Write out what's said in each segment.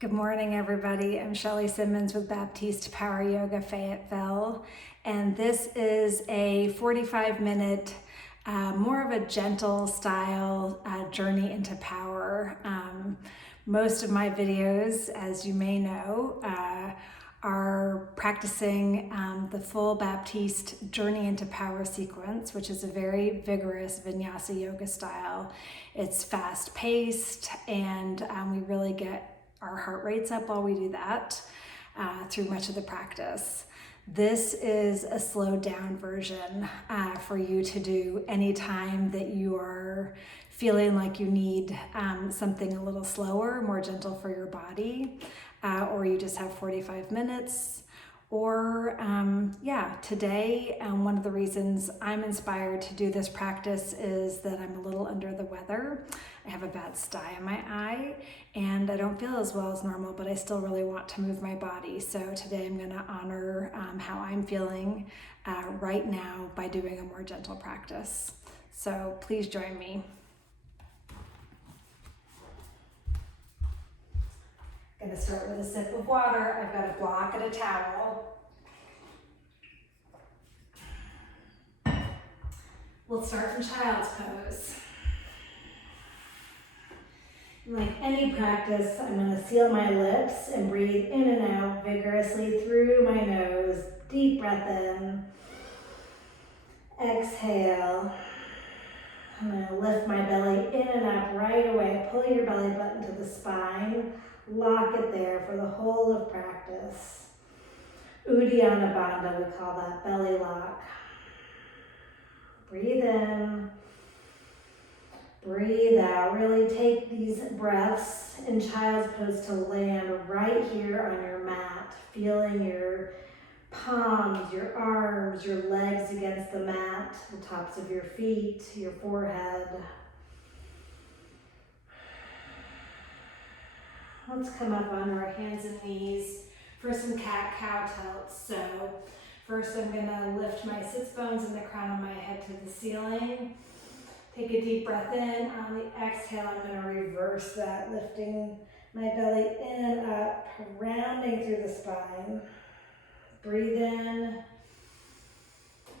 Good morning, everybody. I'm Shelly Simmons with Baptiste Power Yoga Fayetteville, and this is a 45-minute, more of a gentle style journey into power. Most of my videos, as you may know, are practicing the full Baptiste Journey into Power sequence, which is a very vigorous vinyasa yoga style. It's fast-paced, and we really get our heart rates up while we do that through much of the practice. This is a slowed down version for you to do anytime that you are feeling like you need something a little slower, more gentle for your body, or you just have 45 minutes. Or today, one of the reasons I'm inspired to do this practice is that I'm a little under the weather. I have a bad sty in my eye and I don't feel as well as normal, but I still really want to move my body. So today I'm going to honor how I'm feeling right now by doing a more gentle practice. So please join me. I'm going to start with a sip of water. I've got a block and a towel. We'll start in child's pose. Like any practice, I'm going to seal my lips and breathe in and out vigorously through my nose. Deep breath in. Exhale. I'm going to lift my belly in and up right away. Pull your belly button to the spine. Lock it there for the whole of practice. Uddiyana Bandha, we call that belly lock. Breathe in. Breathe out. Really take these breaths in child's pose to land right here on your mat, feeling your palms, your arms, your legs against the mat, the tops of your feet, your forehead. Let's come up onto our hands and knees for some cat-cow tilts. So first I'm going to lift my sits bones and the crown of my head to the ceiling. Take a deep breath in. On the exhale, I'm going to reverse that, lifting my belly in and up, rounding through the spine. Breathe in.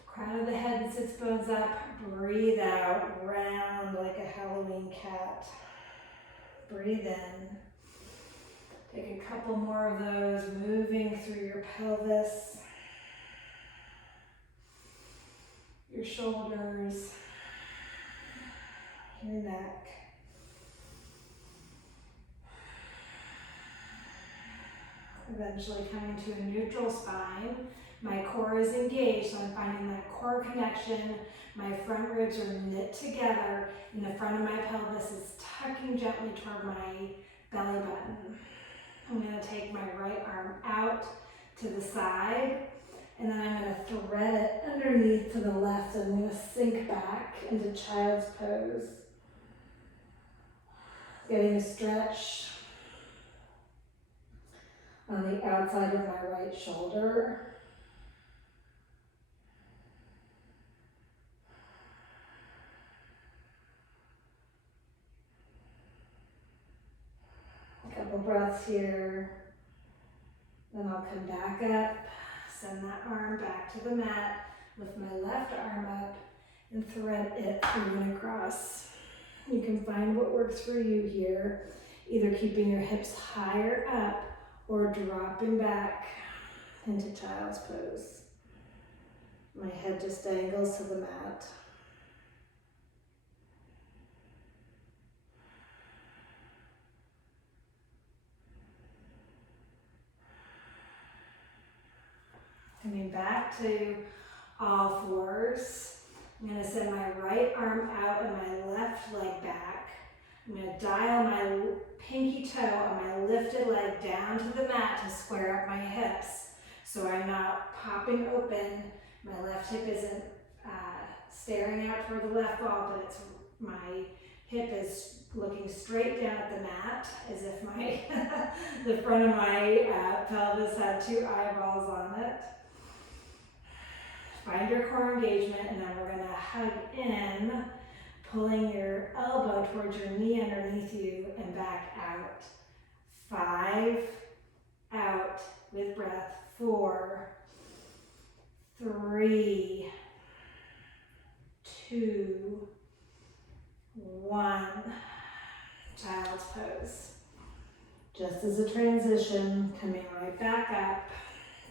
Crown of the head and sits bones up. Breathe out, round like a Halloween cat. Breathe in. Take a couple more of those, moving through your pelvis, your shoulders, your neck. Eventually coming to a neutral spine. My core is engaged, so I'm finding that core connection. My front ribs are knit together, and the front of my pelvis is tucking gently toward my belly button. I'm going to take my right arm out to the side, and then I'm going to thread it underneath to the left, and I'm going to sink back into child's pose. Getting a stretch on the outside of my right shoulder. A couple breaths here. Then I'll come back up, send that arm back to the mat, lift my left arm up, and thread it through and across. You can find what works for you here, either keeping your hips higher up or dropping back into child's pose. My head just dangles to the mat. Coming back to all fours. I'm going to send my right arm out and my left leg back. I'm going to dial my pinky toe on my lifted leg down to the mat to square up my hips. So I'm not popping open. My left hip isn't staring out toward the left wall, but my hip is looking straight down at the mat as if my the front of my pelvis had two eyeballs on it. Find your core engagement, and then we're going to hug in, pulling your elbow towards your knee underneath you and back out. 5, 5, out with breath, 4, 3, 2, 1. Child's pose. Just as a transition, coming right back up.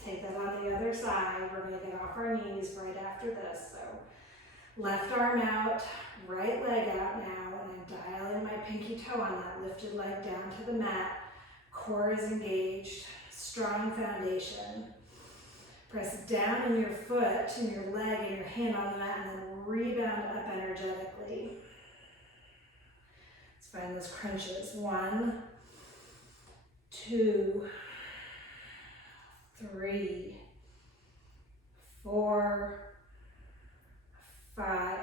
Take that on the other side. We're going to get off our knees right after this. So left arm out, right leg out now, and I'm dialing my pinky toe on that lifted leg down to the mat. Core is engaged, strong foundation. Press down in your foot and your leg and your hand on the mat, and then rebound up energetically. Let's find those crunches. 1, 2, 3, 4, 5.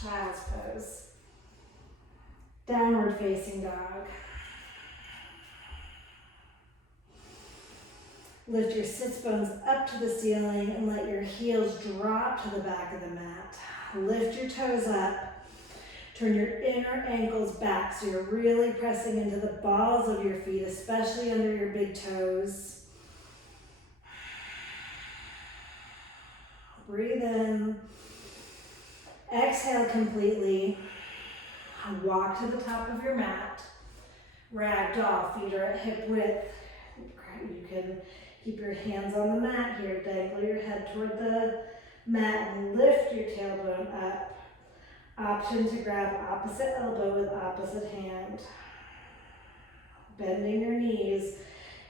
Child's pose. Downward facing dog. Lift your sits bones up to the ceiling and let your heels drop to the back of the mat. Lift your toes up. Turn your inner ankles back so you're really pressing into the balls of your feet, especially under your big toes. Breathe in. Exhale completely. Walk to the top of your mat. Ragdoll, feet are at hip width. You can keep your hands on the mat here. Dangle your head toward the mat and lift your tailbone up. Option to grab opposite elbow with opposite hand. Bending your knees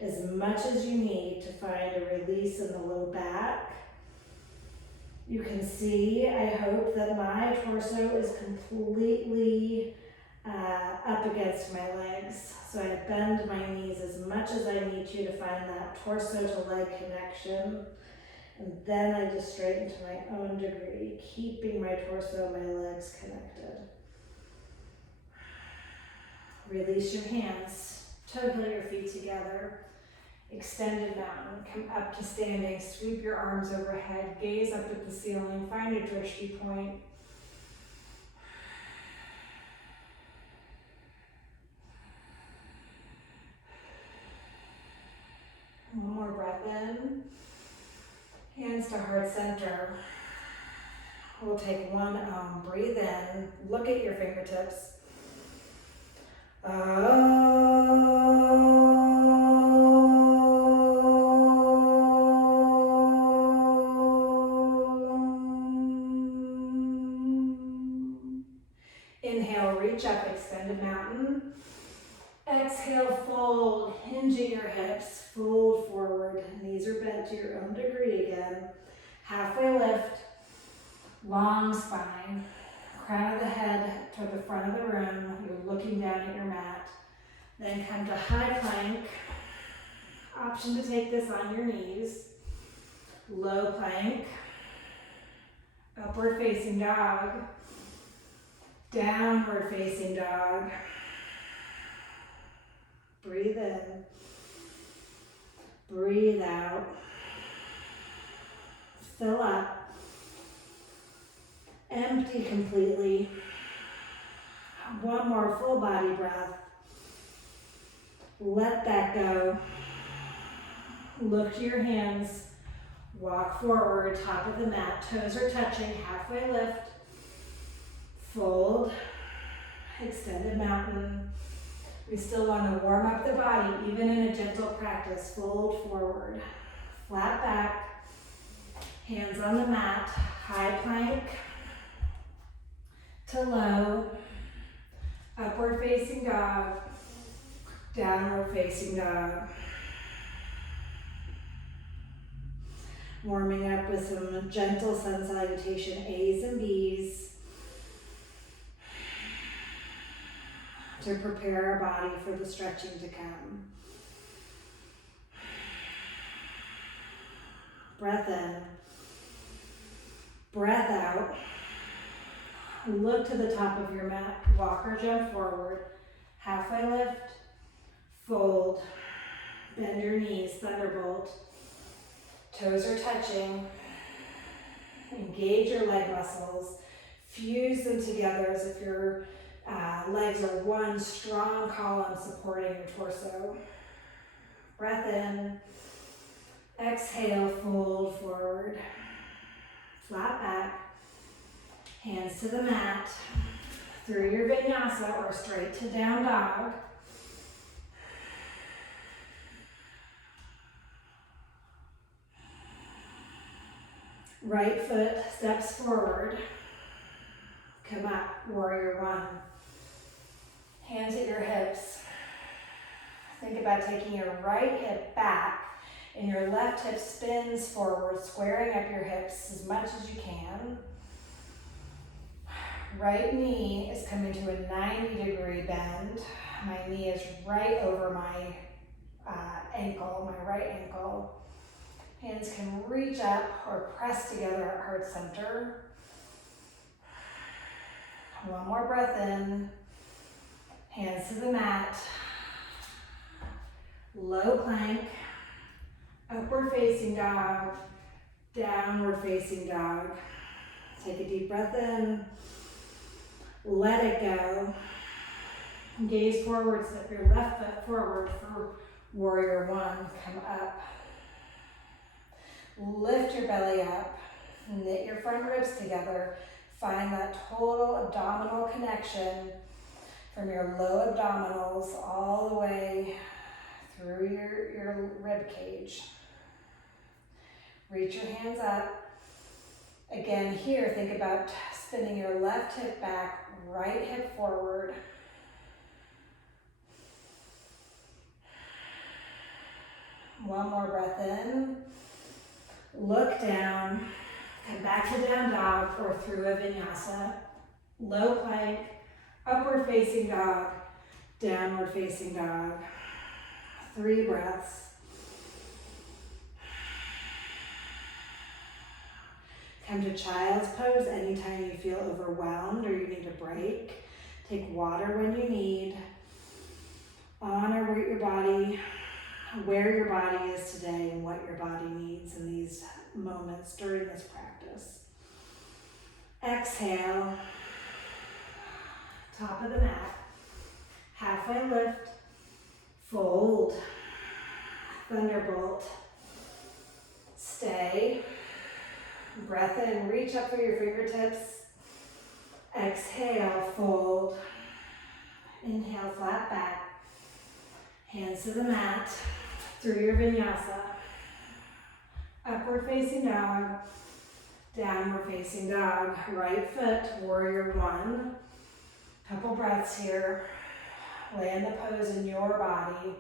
as much as you need to find a release in the low back. You can see, I hope, that my torso is completely up against my legs. So I bend my knees as much as I need to find that torso to leg connection. And then I just straighten to my own degree, keeping my torso and my legs connected. Release your hands, toe your feet together. Extended mountain, come up to standing, sweep your arms overhead, gaze up at the ceiling, find a drishti point. One more breath in. Hands to heart center. We'll take one breathe in, look at your fingertips. Inhale, reach up, extended mountain. Exhale, fold, hinge at your hips, fold forward. Knees are bent to your own degree again. Halfway lift, long spine. Crown of the head toward the front of the room. You're looking down at your mat. Then come to high plank. Option to take this on your knees. Low plank. Upward facing dog. Downward facing dog. Breathe in. Breathe out. Fill up. Empty completely. One more full body breath. Let that go. Look to your hands. Walk forward, top of the mat. Toes are touching, halfway lift. Fold. Extended mountain. We still want to warm up the body, even in a gentle practice. Fold forward. Flat back. Hands on the mat. High plank. To low, upward facing dog, downward facing dog. Warming up with some gentle sun salutation, A's and B's, to prepare our body for the stretching to come. Breath in, breath out. Look to the top of your mat, walk or jump forward, halfway lift, fold, bend your knees, thunderbolt, toes are touching, engage your leg muscles, fuse them together as if you're Legs are one strong column supporting your torso. Breath in. Exhale, fold forward. Flat back. Hands to the mat. Through your vinyasa or straight to down dog. Right foot steps forward. Come up, warrior one. Hands at your hips. Think about taking your right hip back and your left hip spins forward, squaring up your hips as much as you can. Right knee is coming to a 90-degree bend. My knee is right over my ankle, my right ankle. Hands can reach up or press together at heart center. One more breath in. Hands to the mat. Low plank. Upward facing dog. Downward facing dog. Take a deep breath in. Let it go. Gaze forward, step your left foot forward for warrior one. Come up. Lift your belly up. Knit your front ribs together. Find that total abdominal connection from your low abdominals all the way through your rib cage. Reach your hands up. Again, here, think about spinning your left hip back, right hip forward. One more breath in. Look down. Come back to down dog or through a vinyasa. Low plank, upward facing dog, downward facing dog. 3 breaths. Come to child's pose anytime you feel overwhelmed or you need a break. Take water when you need. Honor where your body is today and what your body needs in these moments during this practice. Exhale, top of the mat, halfway lift, fold, thunderbolt, stay, breath in, reach up through your fingertips, exhale, fold, inhale, flat back, hands to the mat, through your vinyasa. Upward facing dog, downward facing dog, right foot, warrior one. Couple breaths here. Land the pose in your body.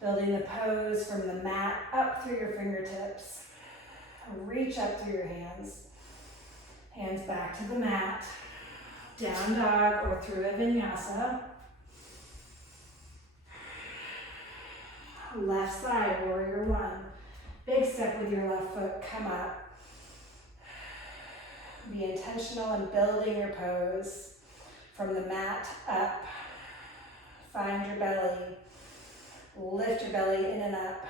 Building the pose from the mat up through your fingertips. Reach up through your hands. Hands back to the mat. Down dog or through a vinyasa. Left side, warrior one. Big step with your left foot, come up. Be intentional in building your pose from the mat up. Find your belly. Lift your belly in and up.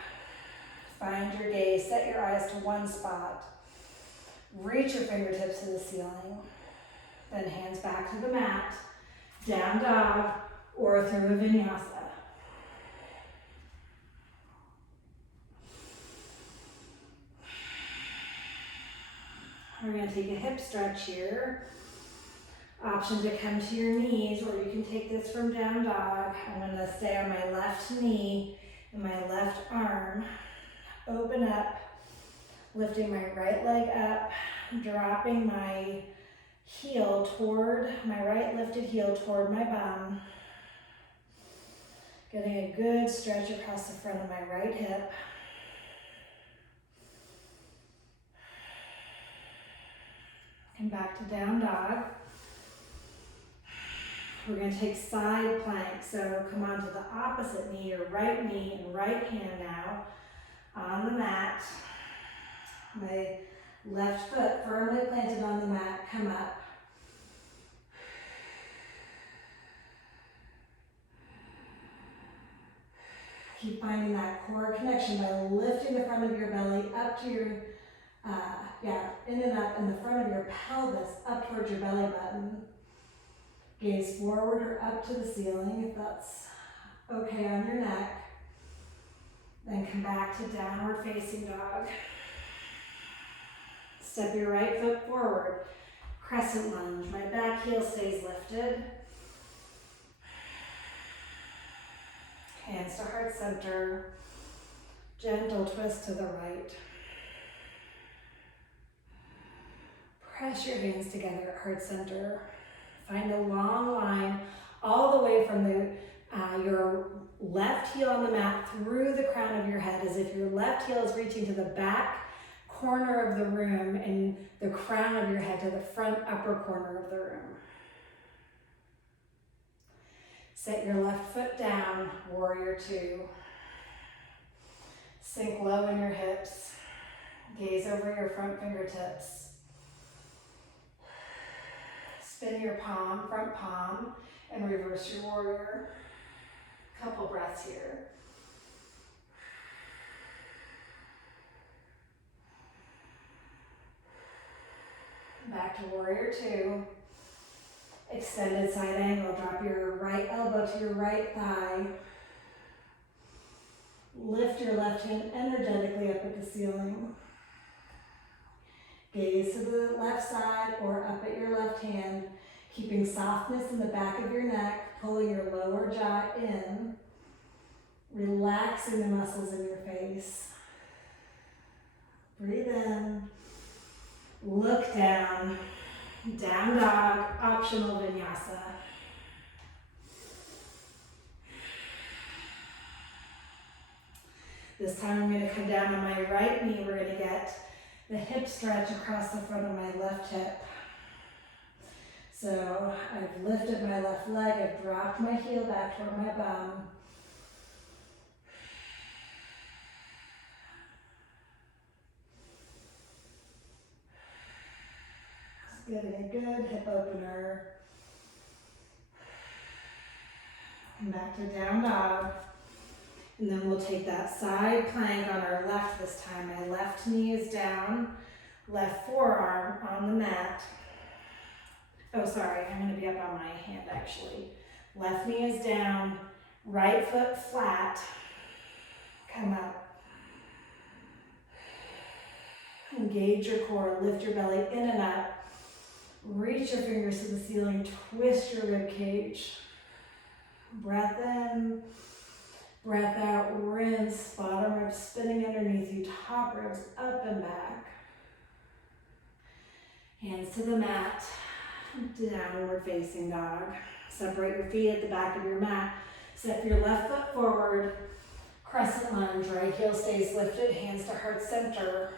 Find your gaze, set your eyes to one spot. Reach your fingertips to the ceiling. Then hands back to the mat. Down dog or through a vinyasa. We're going to take a hip stretch here. Option to come to your knees, or you can take this from down dog. I'm going to stay on my left knee and my left arm. Open up, lifting my right leg up, dropping my heel toward, my right lifted heel toward my bum. Getting a good stretch across the front of my right hip. And back to down dog. We're going to take side plank. So come on to the opposite knee, your right knee and right hand now on the mat. My left foot firmly planted on the mat. Come up. Keep finding that core connection by lifting the front of your belly up to your in and up in the front of your pelvis, up towards your belly button. Gaze forward or up to the ceiling if that's okay on your neck. Then come back to downward facing dog. Step your right foot forward. Crescent lunge. Right back heel stays lifted. Hands to heart center. Gentle twist to the right. Press your hands together at heart center. Find a long line all the way from your left heel on the mat through the crown of your head, as if your left heel is reaching to the back corner of the room and the crown of your head to the front upper corner of the room. Set your left foot down, warrior two. Sink low in your hips. Gaze over your front fingertips. Spin your palm, front palm, and reverse your warrior. Couple breaths here. Back to warrior two. Extended side angle. Drop your right elbow to your right thigh. Lift your left hand energetically up at the ceiling. Gaze to the left side or up at your left hand, keeping softness in the back of your neck, pulling your lower jaw in, relaxing the muscles in your face. Breathe in, look down, down dog, optional vinyasa. This time I'm going to come down on my right knee. We're going to get the hip stretch across the front of my left hip. So I've lifted my left leg, I've dropped my heel back toward my bum. Just getting a good hip opener. And back to down dog. And then we'll take that side plank on our left this time. My left knee is down, left forearm on the mat. Oh, sorry, I'm going to be up on my hand actually. Left knee is down, right foot flat. Come up. Engage your core, lift your belly in and up. Reach your fingers to the ceiling, twist your rib cage. Breath in. Breath out, rinse, bottom ribs spinning underneath you, top ribs up and back. Hands to the mat, downward facing dog. Separate your feet at the back of your mat. Step your left foot forward, crescent lunge, right heel stays lifted, hands to heart center.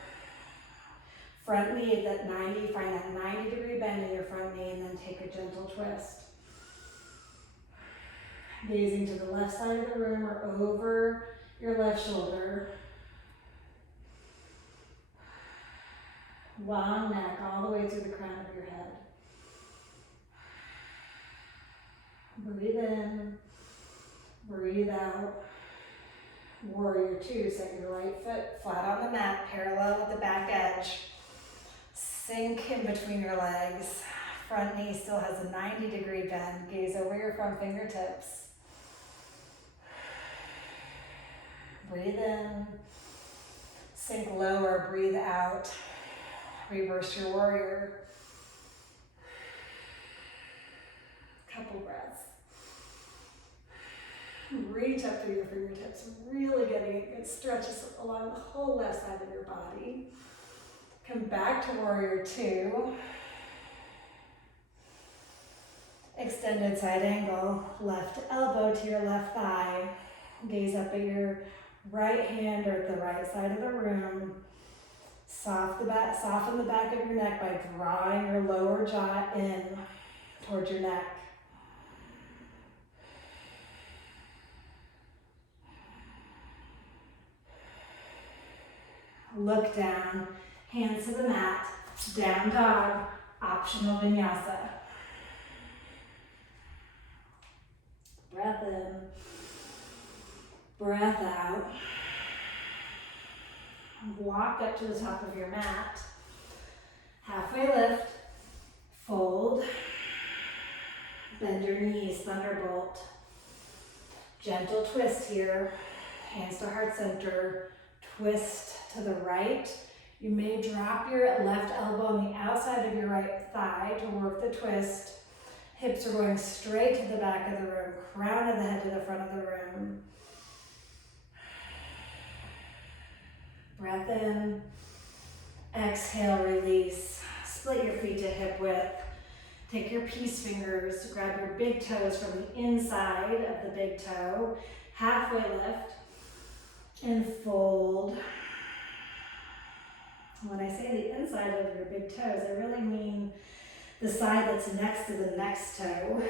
Front knee at that 90, find that 90-degree bend in your front knee and then take a gentle twist. Gazing to the left side of the room or over your left shoulder. Long neck all the way through the crown of your head. Breathe in, breathe out. Warrior two, set your right foot flat on the mat, parallel with the back edge. Sink in between your legs. Front knee still has a 90-degree bend. Gaze over your front fingertips. Breathe in, sink lower, breathe out, reverse your warrior. Couple breaths. Reach up through your fingertips, really getting a good stretches along the whole left side of your body. Come back to warrior two. Extended side angle, left elbow to your left thigh. Gaze up at your right hand or at the right side of the room. Soften the back of your neck by drawing your lower jaw in towards your neck. Look down, hands to the mat, down dog, optional vinyasa. Breath in, breath out. Walk up to the top of your mat. Halfway lift, fold, Bend your knees, thunderbolt. Gentle twist here. Hands to heart center. Twist to the right. You may drop your left elbow on the outside of your right thigh to work the twist. Hips are going straight to the back of the room. Crown of the head to the front of the room. Breath in. Exhale, release. Split your feet to hip width. Take your peace fingers, grab your big toes from the inside of the big toe, halfway lift, and fold. When I say the inside of your big toes, I really mean the side that's next to the next toe.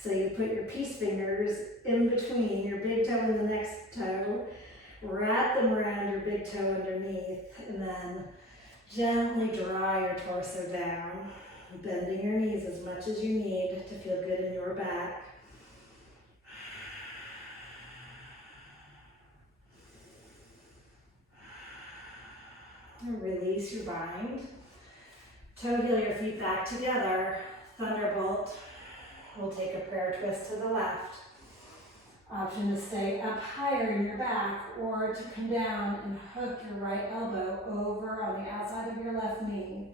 So you put your peace fingers in between your big toe and the next toe, wrap them around your big toe underneath, and then gently draw your torso down. Bending your knees as much as you need to feel good in your back. And release your bind. Toe heel your feet back together. Thunderbolt. We'll take a prayer twist to the left. Option to stay up higher in your back or to come down and hook your right elbow over on the outside of your left knee.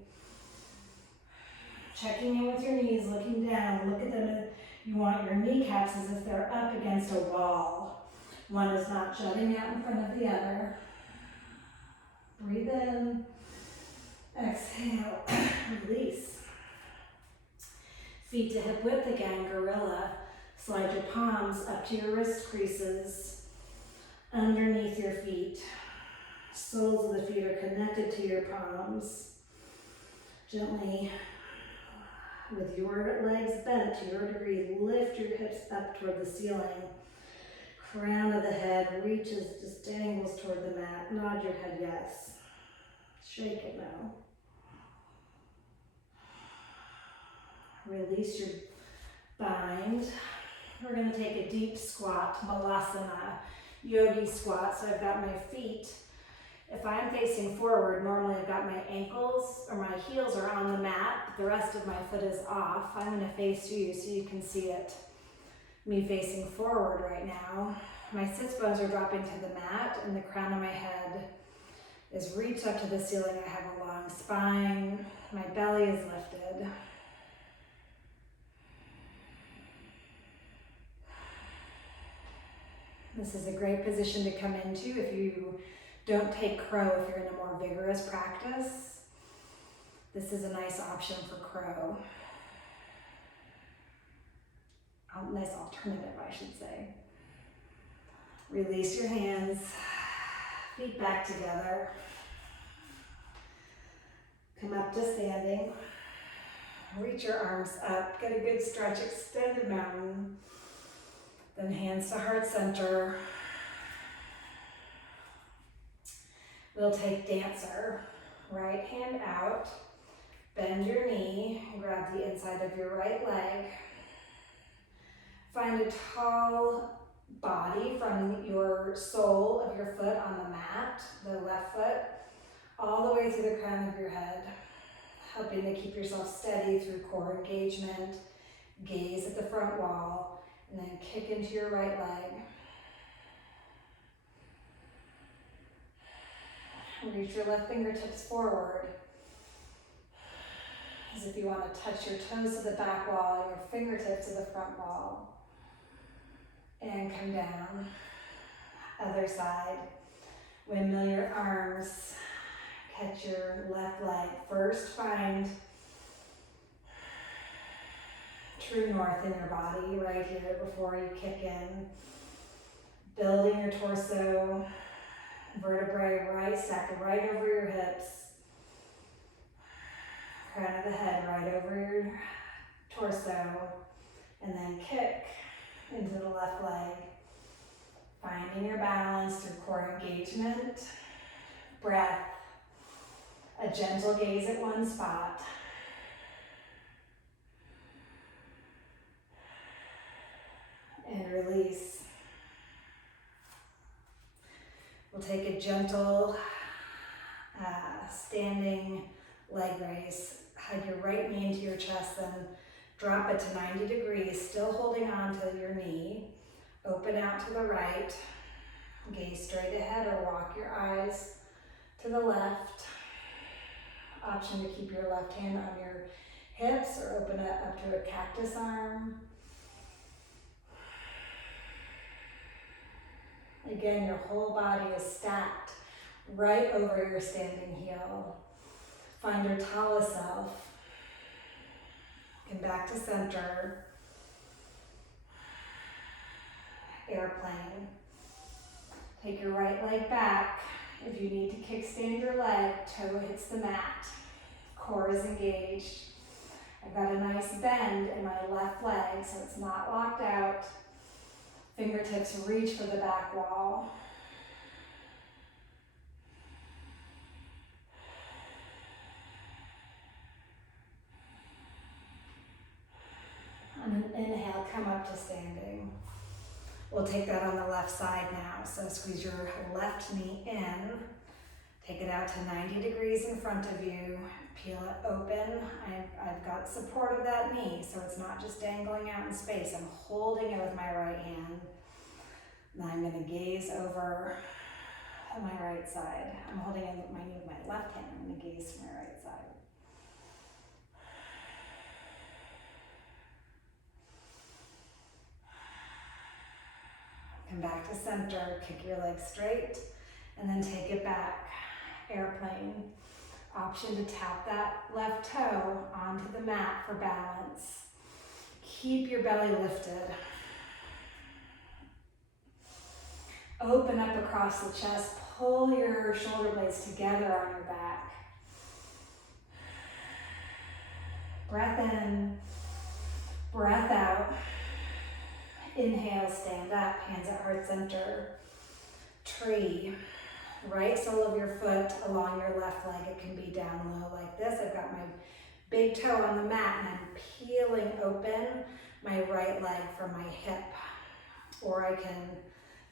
Checking in with your knees, looking down, look at them. You want your kneecaps as if they're up against a wall. One is not jutting out in front of the other. Breathe in, exhale, release. Feet to hip width again, gorilla. Slide your palms up to your wrist creases, underneath your feet. Soles of the feet are connected to your palms. Gently, with your legs bent to your degree, lift your hips up toward the ceiling. Crown of the head reaches, just dangles toward the mat. Nod your head yes. Shake it no. Release your bind. We're going to take a deep squat, Malasana, yogi squat. So I've got my feet. If I'm facing forward, normally I've got my ankles or my heels are on the mat, but the rest of my foot is off. I'm going to face you so you can see it. Me facing forward right now. My sits bones are dropping to the mat and the crown of my head is reached up to the ceiling. I have a long spine. My belly is lifted. This is a great position to come into if you don't take crow if you're in a more vigorous practice. This is a nice option for crow. A nice alternative, I should say. Release your hands, feet back together. Come up to standing. Reach your arms up, get a good stretch, extended mountain. Then hands to heart center. We'll take dancer. Right hand out, bend your knee, grab the inside of your right leg. Find a tall body from your sole of your foot on the mat, the left foot, all the way to the crown of your head, helping to keep yourself steady through core engagement. Gaze at the front wall, and then kick into your right leg. Reach your left fingertips forward, as if you want to touch your toes to the back wall and your fingertips to the front wall. And come down. Other side. Windmill your arms. Catch your left leg. First find true north in your body right here before you kick in. Building your torso. Vertebrae right, stacked right over your hips. Crown of the head right over your torso. And then kick into the left leg. Finding your balance through core engagement. Breath. A gentle gaze at one spot. And release. We'll take a gentle standing leg raise. Hug your right knee into your chest, then Drop it to 90 degrees, still holding on to your knee. Open out to the right. Gaze straight ahead or walk your eyes to the left. Option to keep your left hand on your hips or open it up to a cactus arm. Again, your whole body is stacked right over your standing heel. Find your tallest self. Come back to center. Airplane. Take your right leg back. If you need to kickstand your leg, toe hits the mat. Core is engaged. I've got a nice bend in my left leg so it's not locked out. Fingertips reach for the back wall. On an inhale, come up to standing. We'll take that on the left side now. So squeeze your left knee in. Take it out to 90 degrees in front of you. Peel it open. I've got support of that knee, so it's not just dangling out in space. I'm holding it with my right hand. Now I'm going to gaze over to my right side. I'm holding in my knee with my left hand. I'm going to gaze to my right side. Come back to center, kick your leg straight, and then take it back. Airplane. Option to tap that left toe onto the mat for balance. Keep your belly lifted. Open up across the chest, pull your shoulder blades together on your back. Breath in, breath out. Inhale, stand up, hands at heart center. Tree. Right sole of your foot along your left leg. It can be down low like this. I've got my big toe on the mat and I'm peeling open my right leg from my hip. Or I can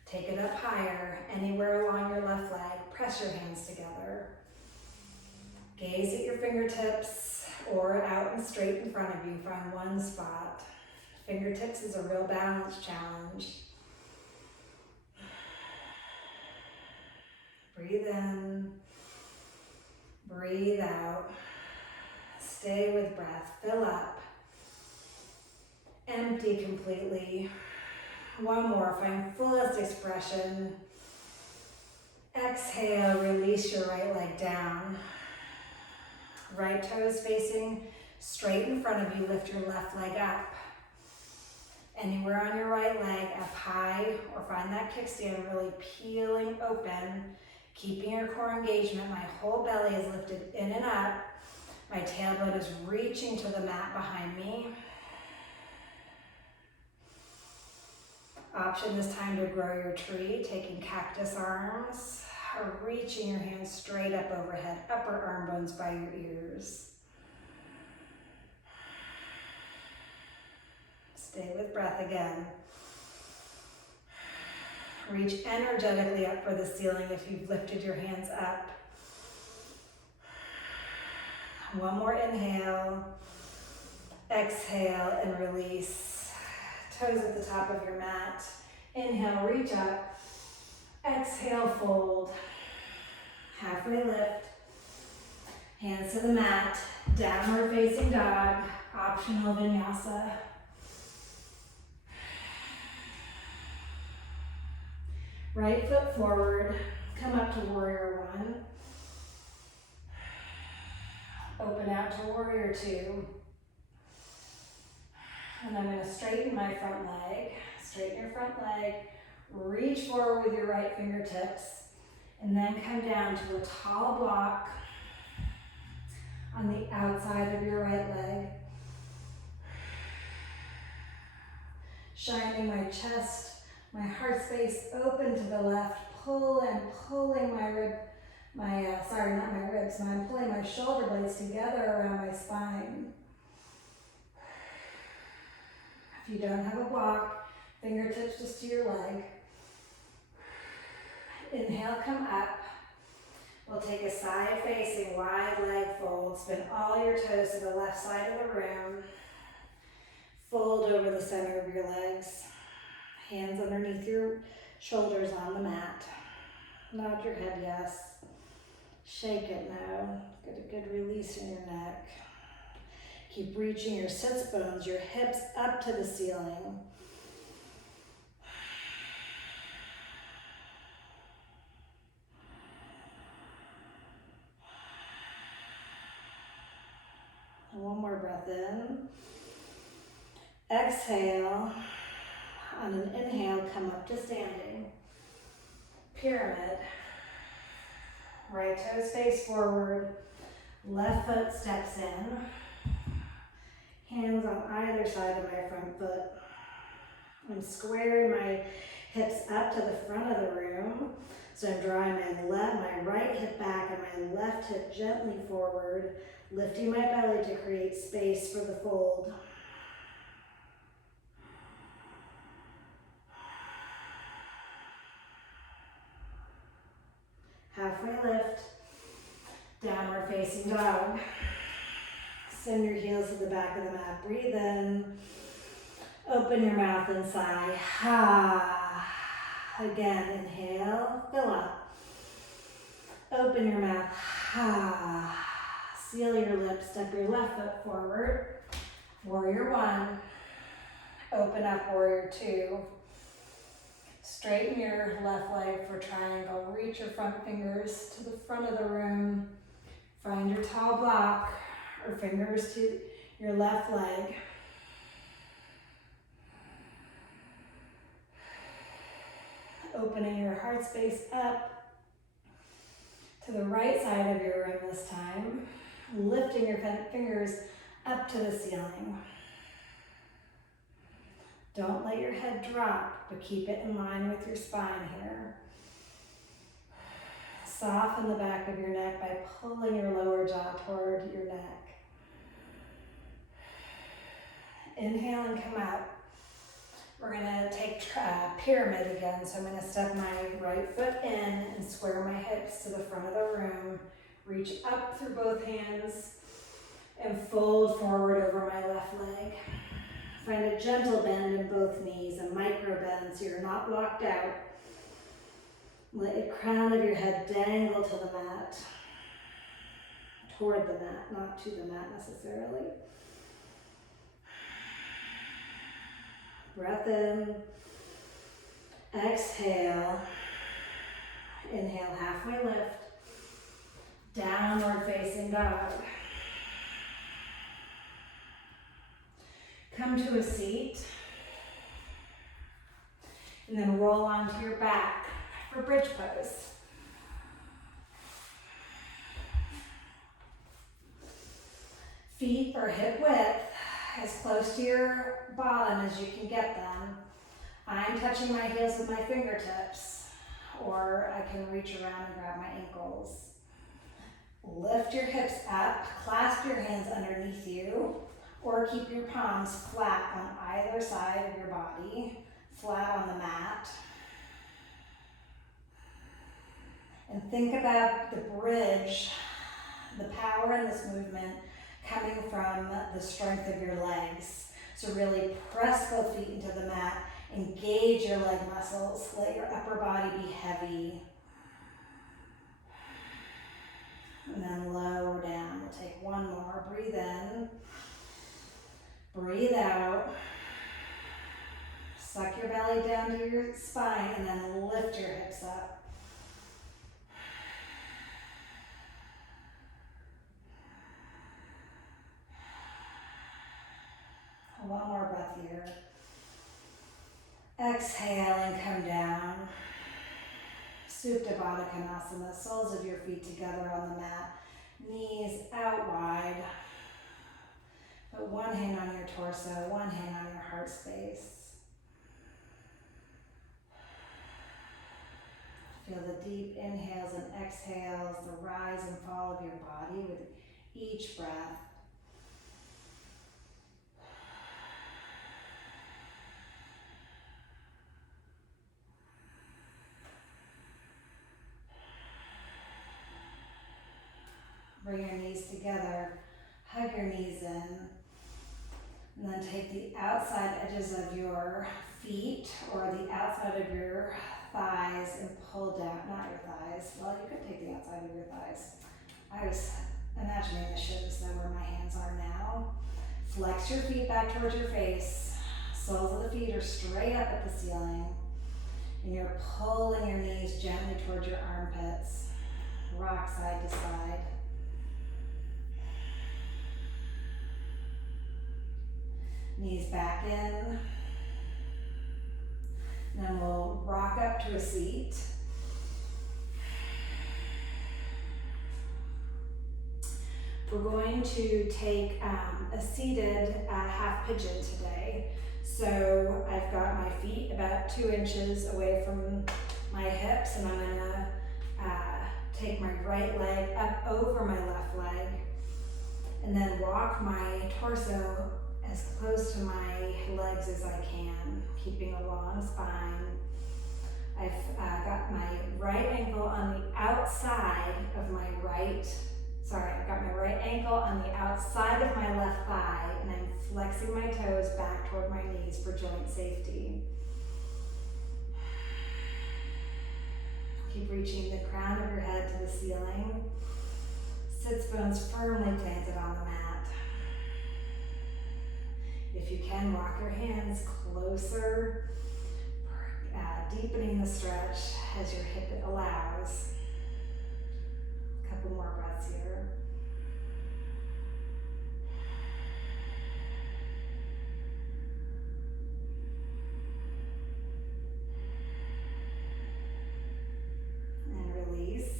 take it up higher, anywhere along your left leg. Press your hands together. Gaze at your fingertips or out and straight in front of you. Find one spot. Fingertips is a real balance challenge. Breathe in, breathe out. Stay with breath, fill up. Empty completely. One more, find fullest expression. Exhale, release your right leg down. Right toes facing straight in front of you, lift your left leg up. Anywhere on your right leg, up high, or find that kickstand really peeling open, keeping your core engagement. My whole belly is lifted in and up. My tailbone is reaching to the mat behind me. Option this time to grow your tree, taking cactus arms, or reaching your hands straight up overhead, upper arm bones by your ears. Stay with breath again. Reach energetically up for the ceiling if you've lifted your hands up. One more inhale. Exhale and release. Toes at the top of your mat. Inhale, reach up. Exhale, fold. Halfway lift. Hands to the mat. Downward facing dog. Optional vinyasa. Right foot forward, come up to warrior one. Open out to warrior two. And I'm going to straighten my front leg. Straighten your front leg. Reach forward with your right fingertips. And then come down to a tall block on the outside of your right leg. Shining my chest, my heart space open to the left, pulling my rib, not my ribs, I'm pulling my shoulder blades together around my spine. If you don't have a block, fingertips just to your leg. Inhale, come up. We'll take a side facing wide leg fold. Spin all your toes to the left side of the room. Fold over the center of your legs. Hands underneath your shoulders on the mat. Nod your head yes. Shake it no. Get a good release in your neck. Keep reaching your sits bones, your hips up to the ceiling. And one more breath in. Exhale. On an inhale, come up to standing. Pyramid. Right toes face forward. Left foot steps in. Hands on either side of my front foot. I'm squaring my hips up to the front of the room. So I'm drawing my right hip back and my left hip gently forward, lifting my belly to create space for the fold. Halfway lift, downward facing dog. Send your heels to the back of the mat. Breathe in. Open your mouth and sigh. Ha. Again, inhale, fill up. Open your mouth. Ha. Seal your lips. Step your left foot forward. Warrior one. Open up, warrior two. Straighten your left leg for triangle. Reach your front fingers to the front of the room. Find your tall block or fingers to your left leg. Opening your heart space up to the right side of your room this time. Lifting your fingers up to the ceiling. Don't let your head drop, but keep it in line with your spine here. Soften the back of your neck by pulling your lower jaw toward your neck. Inhale and come out. We're gonna take pyramid again. So I'm gonna step my right foot in and square my hips to the front of the room. Reach up through both hands and fold forward over my left leg. Find a gentle bend in both knees, a micro bend so you're not locked out. Let your crown of your head dangle to the mat, toward the mat, not to the mat necessarily. Breath in, exhale, inhale, halfway lift, downward facing dog. Come to a seat, and then roll onto your back for bridge pose. Feet are hip width, as close to your bottom as you can get them. I'm touching my heels with my fingertips, or I can reach around and grab my ankles. Lift your hips up, clasp your hands underneath you, or keep your palms flat on either side of your body, flat on the mat. And think about the bridge, the power in this movement coming from the strength of your legs. So really press both feet into the mat, engage your leg muscles, let your upper body be heavy. And then lower down. We'll take one more. Breathe in. Breathe out. Suck your belly down to your spine and then lift your hips up. One more breath here. Exhale and come down. Supta Baddha Konasana, soles of your feet together on the mat, knees out wide. Put one hand on your torso, one hand on your heart space. Feel the deep inhales and exhales, the rise and fall of your body with each breath. Bring your knees together, hug your knees in. And then take the outside edges of your feet or the outside of your thighs and pull down, not your thighs, well, you could take the outside of your thighs. I was imagining the shins though where my hands are now. Flex your feet back towards your face. Soles of the feet are straight up at the ceiling. And you're pulling your knees gently towards your armpits. Rock side to side. Knees back in. Then we'll rock up to a seat. We're going to take a seated half pigeon today. So I've got my feet about 2 inches away from my hips, and I'm gonna take my right leg up over my left leg, and then walk my torso as close to my legs as I can, keeping a long spine. I've got my right ankle on the outside of my I've got my right ankle on the outside of my left thigh, and I'm flexing my toes back toward my knees for joint safety. Keep reaching the crown of your head to the ceiling. Sits bones firmly planted on the mat. If you can, walk your hands closer, deepening the stretch as your hip allows. A couple more breaths here. And release.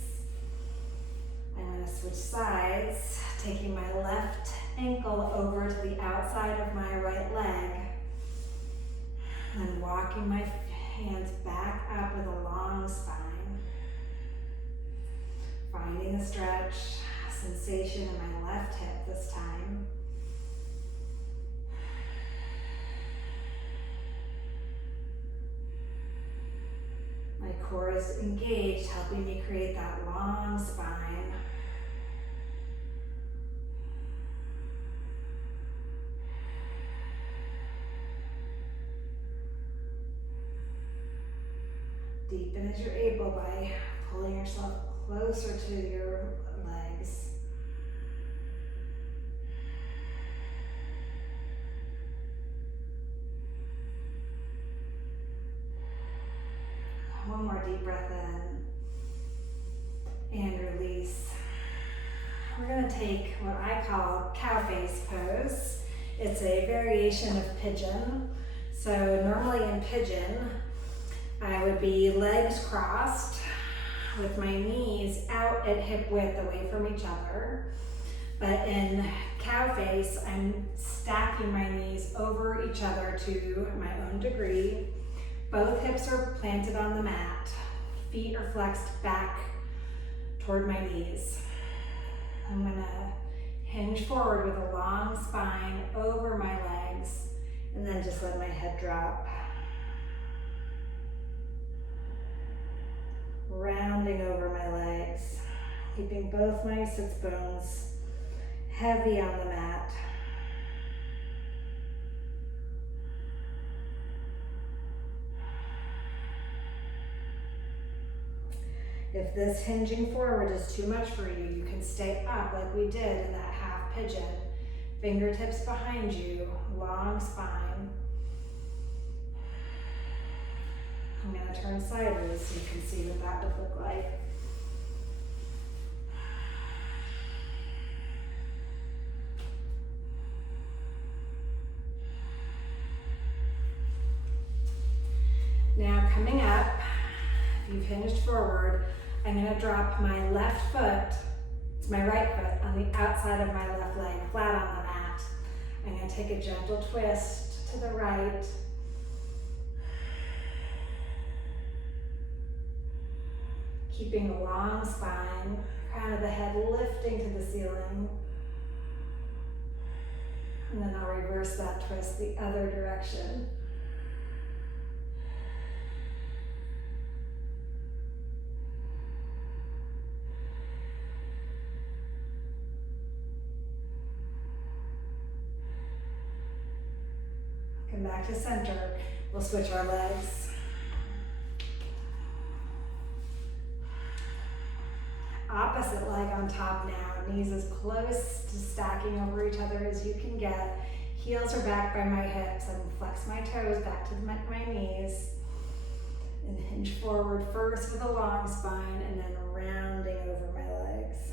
I'm going to switch sides, taking my left ankle over to the outside of my right leg, and walking my hands back up with a long spine. Finding a stretch, sensation in my left hip this time. My core is engaged, helping me create that long spine. Deepen as you're able by pulling yourself closer to your legs. One more deep breath in and release. We're going to take what I call cow face pose. It's a variation of pigeon. So normally in pigeon, I would be legs crossed with my knees out at hip width away from each other. But in cow face, I'm stacking my knees over each other to my own degree. Both hips are planted on the mat. Feet are flexed back toward my knees. I'm gonna hinge forward with a long spine over my legs, and then just let my head drop. Rounding over my legs, keeping both my sits bones heavy on the mat. If this hinging forward is too much for you, you can stay up like we did in that half pigeon. Fingertips behind you, long spine. I'm going to turn sideways so you can see what that would look like. Now coming up, if you've hinged forward, I'm going to drop my left foot, it's my right foot, on the outside of my left leg, flat on the mat. I'm going to take a gentle twist to the right. Keeping a long spine, crown of the head lifting to the ceiling. And then I'll reverse that twist the other direction. back to center. We'll switch our legs. Opposite leg on top now. Knees as close to stacking over each other as you can get. Heels are back by my hips. I'm gonna flex my toes back to my knees. And hinge forward first with a long spine and then rounding over my legs.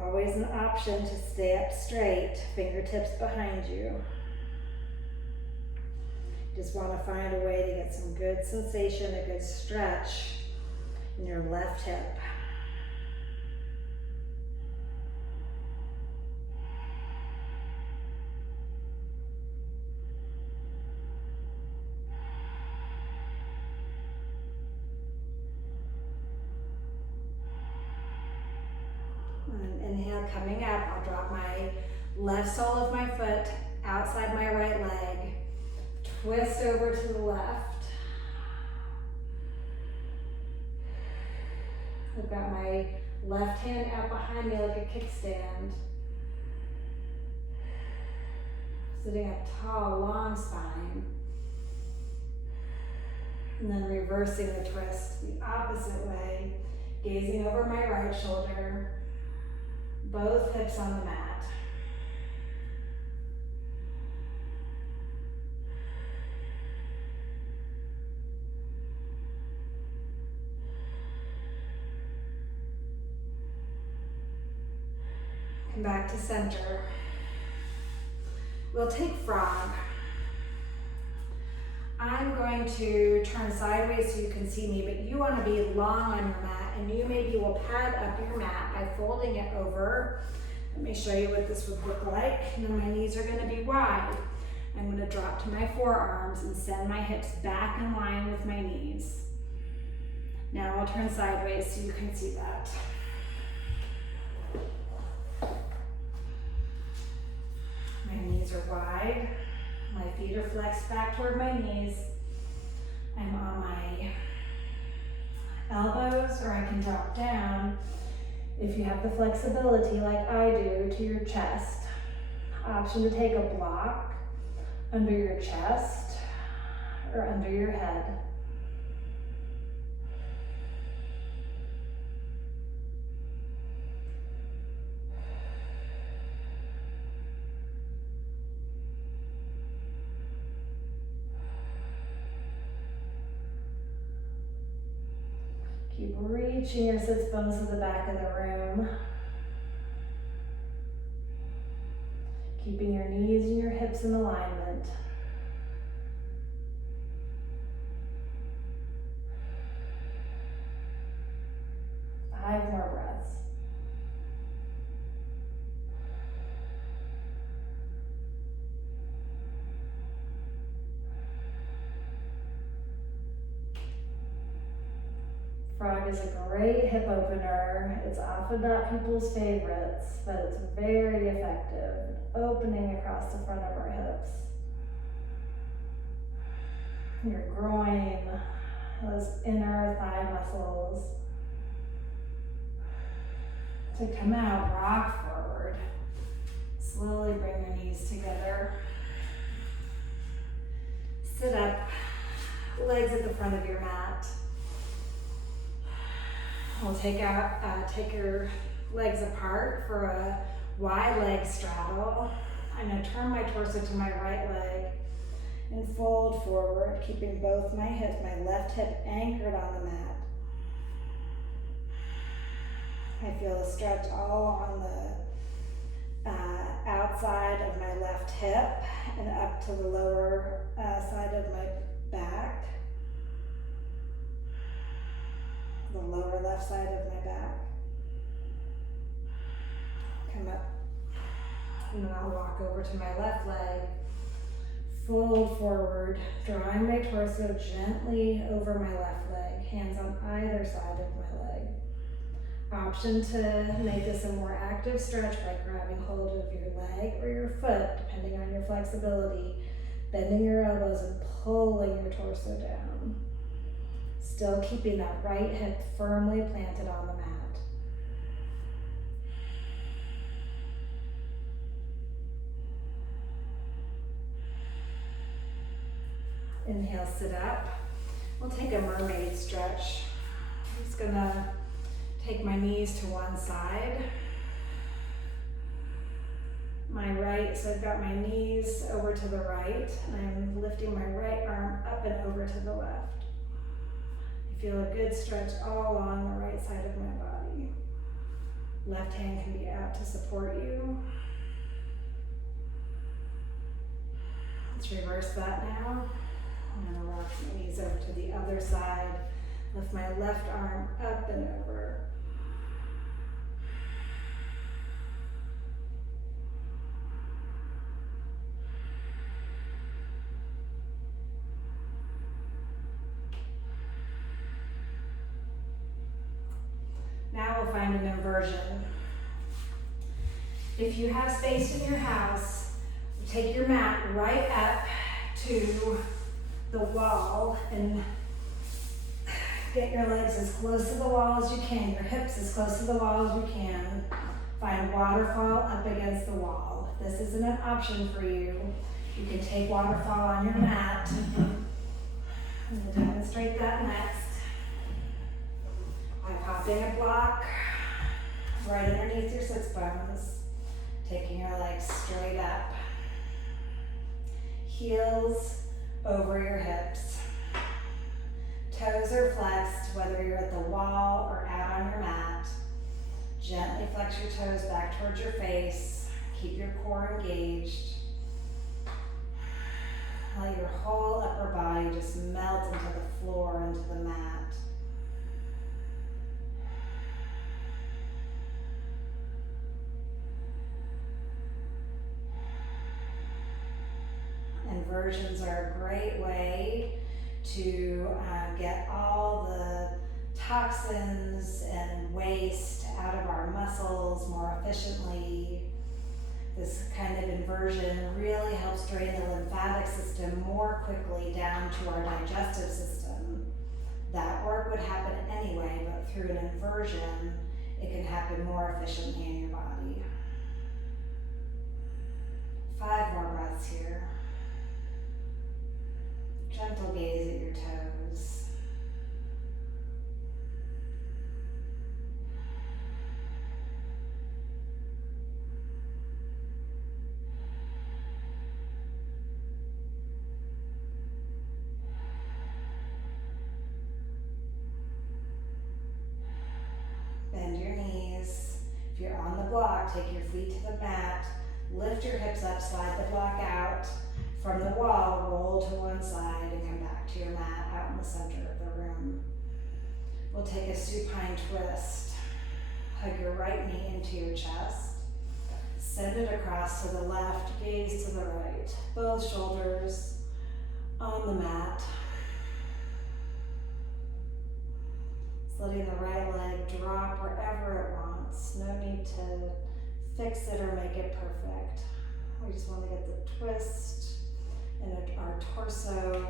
Always an option to stay up straight, fingertips behind you. Just want to find a way to get some good sensation, a good stretch in your left hip. Inhale, coming up, I'll drop my left sole of my foot outside my right leg. Twist over to the left. I've got my left hand out behind me like a kickstand. Sitting up tall, long spine. And then reversing the twist the opposite way, gazing over my right shoulder. Both hips on the mat. Come back to center. We'll take frog. I'm going to turn sideways so you can see me, but you want to be long on your mat, and you maybe will pad up your mat by folding it over. Let me show you what this would look like. And then my knees are going to be wide. I'm going to drop to my forearms and send my hips back in line with my knees. Now I'll turn sideways so you can see that. My knees are wide. My feet are flexed back toward my knees. I'm on my elbows, or I can drop down if you have the flexibility like I do to your chest. Option to take a block under your chest or under your head. Keep reaching your sits bones to the back of the room. Keeping your knees and your hips in alignment. Five more breaths. Frog is a great hip opener. It's often not people's favorites, but it's very effective. Opening across the front of our hips. Your groin, those inner thigh muscles. To come out, rock forward. Slowly bring your knees together. Sit up, legs at the front of your mat. We'll take your legs apart for a wide leg straddle. I'm going to turn my torso to my right leg and fold forward, keeping both my hips, my left hip anchored on the mat. I feel a stretch all on the outside of my left hip and up to the lower side of my back. The lower left side of my back. Come up. And then I'll walk over to my left leg. Fold forward, drawing my torso gently over my left leg. Hands on either side of my leg. Option to make this a more active stretch by grabbing hold of your leg or your foot, depending on your flexibility. Bending your elbows and pulling your torso down. Still keeping that right hip firmly planted on the mat. Inhale, sit up. We'll take a mermaid stretch. I'm just gonna take my knees to one side. My right, so I've got my knees over to the right, and I'm lifting my right arm up and over to the left. I feel a good stretch all along the right side of my body. Left hand can be out to support you. Let's reverse that now. I'm gonna rock my knees over to the other side. Lift my left arm up and over. Now we'll find an inversion. If you have space in your house, take your mat right up to the wall and get your legs as close to the wall as you can, your hips as close to the wall as you can. Find waterfall up against the wall. If this isn't an option for you, you can take waterfall on your mat. I'm going to demonstrate that next. By popping a block right underneath your sits bones, taking your legs straight up. Heels over your hips. Toes are flexed, whether you're at the wall or out on your mat. Gently flex your toes back towards your face. Keep your core engaged. Let your whole upper body just melt into the floor, into the mat. Inversions are a great way to get all the toxins and waste out of our muscles more efficiently. This kind of inversion really helps drain the lymphatic system more quickly down to our digestive system. That work would happen anyway, but through an inversion, it can happen more efficiently in your body. 5 more breaths here. Gentle gaze at your toes. Bend your knees. If you're on the block, take your feet to the mat. Lift your hips up, slide the block out. From the wall, roll to one side and come back to your mat out in the center of the room. We'll take a supine twist. Hug your right knee into your chest. Send it across to the left, gaze to the right. Both shoulders on the mat. Letting the right leg drop wherever it wants. No need to fix it or make it perfect. We just want to get the twist in our torso,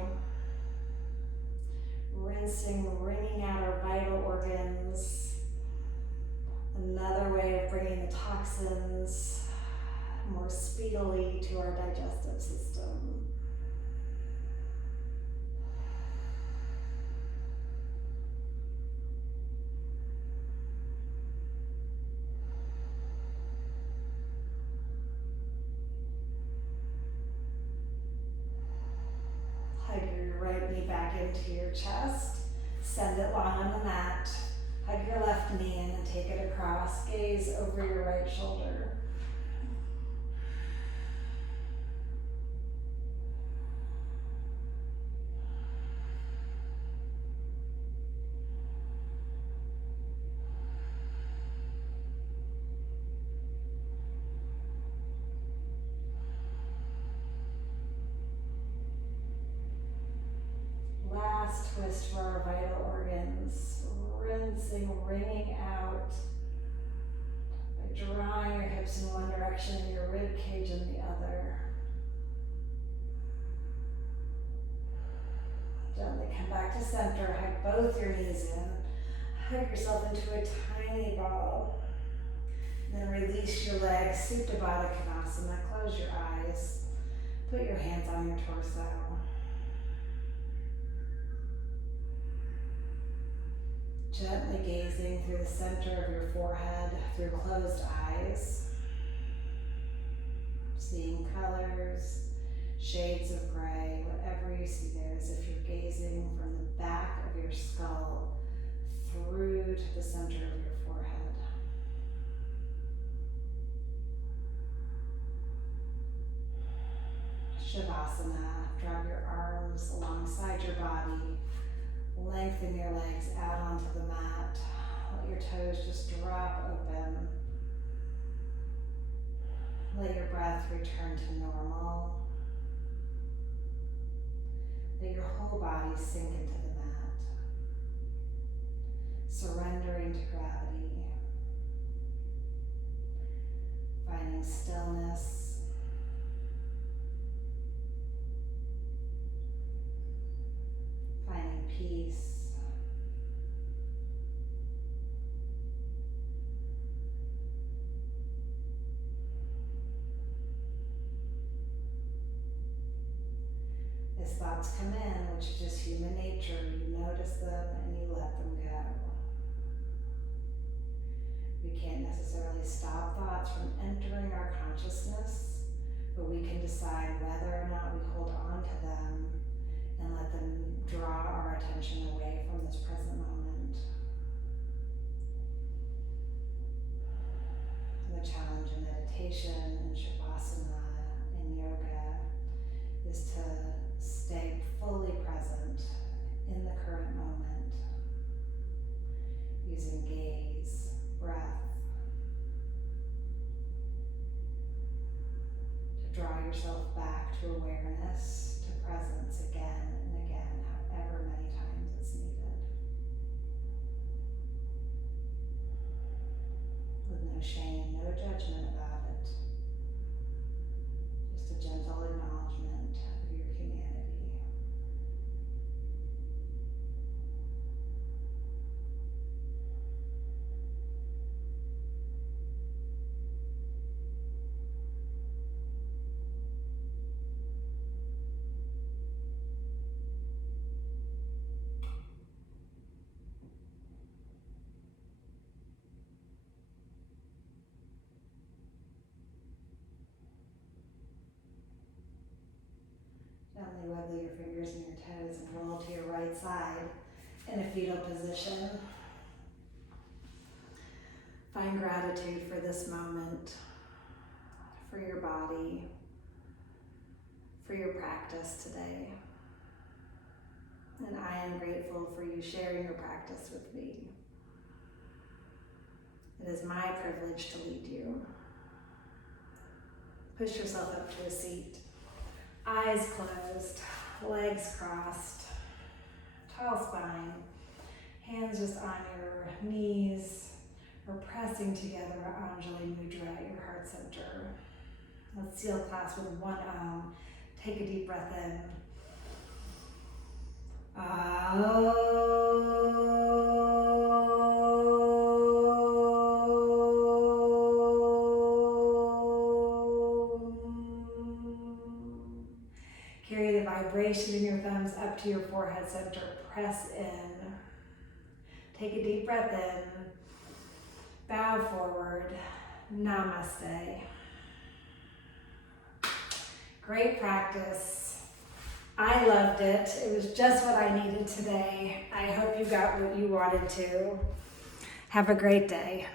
rinsing, wringing out our vital organs. Another way of bringing the toxins more speedily to our digestive system. Back into your chest, send it long on the mat, hug your left knee in and take it across, gaze over your right shoulder. Last twist for our vital organs, rinsing, wringing out by drawing your hips in one direction and your rib cage in the other. Gently come back to center, hug both your knees in, hug yourself into a tiny ball. And then release your legs, Supta Baddha Konasana, close your eyes, put your hands on your torso. Gently gazing through the center of your forehead, through closed eyes. Seeing colors, shades of gray, whatever you see there, as if you're gazing from the back of your skull through to the center of your forehead. Shavasana, drop your arms alongside your body, lengthen your legs out onto the mat, let your toes just drop open. Let your breath return to normal. Let your whole body sink into the mat, surrendering to gravity, finding stillness, finding peace. As thoughts come in, which is just human nature, you notice them and you let them go. We can't necessarily stop thoughts from entering our consciousness, but we can decide whether or not we hold on to them and let them draw our attention away from this present moment. The challenge in meditation and Shavasana and yoga is to stay fully present in the current moment, using gaze, breath, to draw yourself back to awareness, to presence again and again, however many times it's needed. With no shame, no judgment about it. Just a gentle acknowledgement of your humanity. Gently wiggle your fingers and your toes and roll to your right side in a fetal position. Find gratitude for this moment, for your body, for your practice today. And I am grateful for you sharing your practice with me. It is my privilege to lead you. Push yourself up to a seat. Eyes closed, legs crossed, tall spine, hands just on your knees or pressing together Anjali Mudra at your heart center. Let's seal class with one Om. Take a deep breath in. Carry the vibration in your thumbs up to your forehead center. Press in. Take a deep breath in. Bow forward. Namaste. Great practice. I loved it. It was just what I needed today. I hope you got what you wanted to. Have a great day.